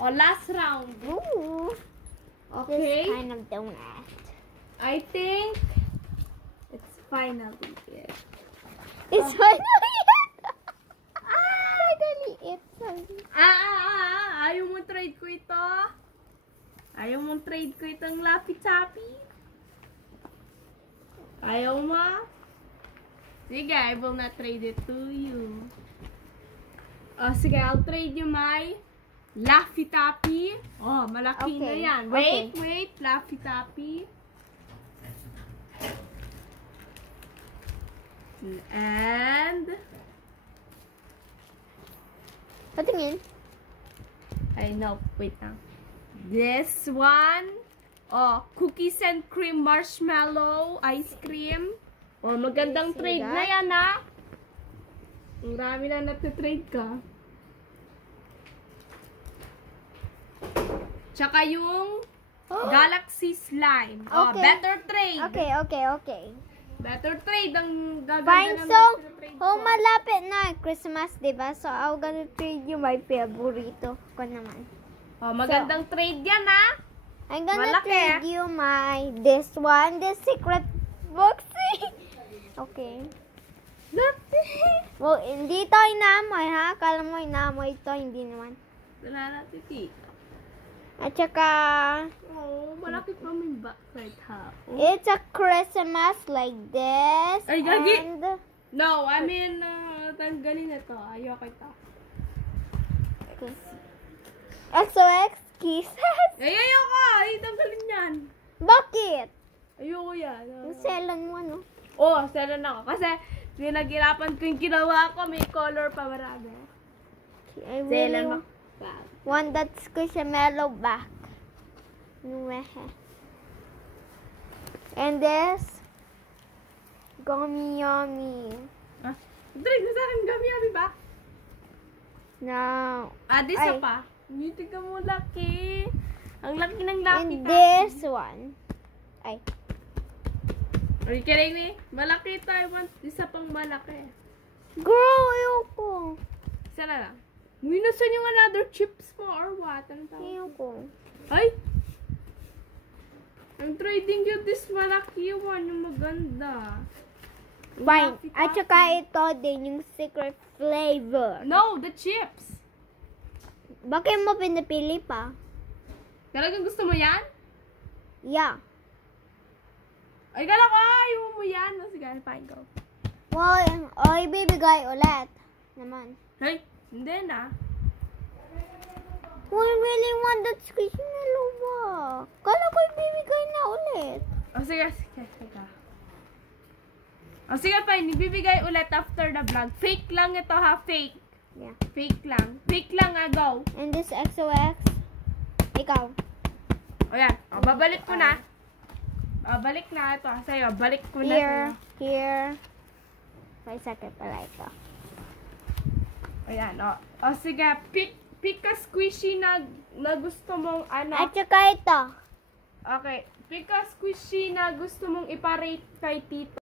O, last round. Ooh. Okay? This kind of donut. I think it's finally it. It's finally it. Finally it. Ayaw mo trade ko ito? Ayaw mo trade ko itong Laffy Taffy? Ayaw mo? Sige, I will not trade it to you. Sige, I'll trade you my Laffy Taffy. Oh, malaki na Okay, yan. okay. Wait, Laffy Taffy. And Patingin. I know, wait lang. This one, cookies and cream marshmallow ice cream. Oh, magandang See trade that? na yan, ha? Ang dami na natitrade ka. Tsaka yung Galaxy Slime. Oh, Okay. better trade. Okay. Better trade ang gaganda Fine, ng so, trade ko. malapit na Christmas, diba? So, I'm gonna trade you my favorito ko naman. Oh, magandang trade yan, ha? I'm gonna Malaki. trade you this one, this secret box. Okay. Well, hindi to inamoy, ha? Kala mo inamoy to, hindi naman. Wala natin, tita. At saka, Oh, malaki pa may backside, ha? Oh. it's a Christmas like this. Ay, gagi! And, No, I mean, tanggalin na to. Ayoko ito. XOX kisses. Ay, ayoko! Ay, tanggalin yan. Bakit? Ayoko yan. Yung selan mo, no? Oh, selan ako. Kasi, pinaghirapan ko yung ginawa ko. May color pa marami. I really Selan mo. want that squishamallow back. And this, gummy yummy. Ah, drink mo sa akin gami ba? No. This Ay. pa. Hindi ka mo laki. Ang laki ng Laffy And Taffy. this one. Ay. Are you kidding me? Malaki ito. I want isa pang malaki. Girl, ayoko. Isa na lang. Uy, nasan yung another chips mo or what? Ano tawag? Ayoko. Ay! I'm trading you this malaki one, yung maganda. Fine. Laffy At Taffy. saka ito din, yung secret flavor. No, the chips. Bakit mo pinipili pa? Talagang gusto mo yan? Yeah. Ay, kala ko, ayaw mo yan. No, sige, fine, go. Well, ibibigay ulit. Naman. Hey, hindi na. Well, I really want that squishamallow back. Kala ko ibibigay na ulit. Sige. Sige, fine. Ibibigay ulit after the vlog. Fake lang ito, ha? Fake. Yeah. Fake lang. Fake lang, ha? Go. And this XOX, ikaw. O yan. O, babalik ko na. Balik na ito. Sa'yo, balik ko na sa'yo. Here. 5 seconds pala ito. Ayan, o. Sige, pick a squishy na gusto mong, At saka ito. Okay. Pick a squishy na gusto mong iparate kay Tito.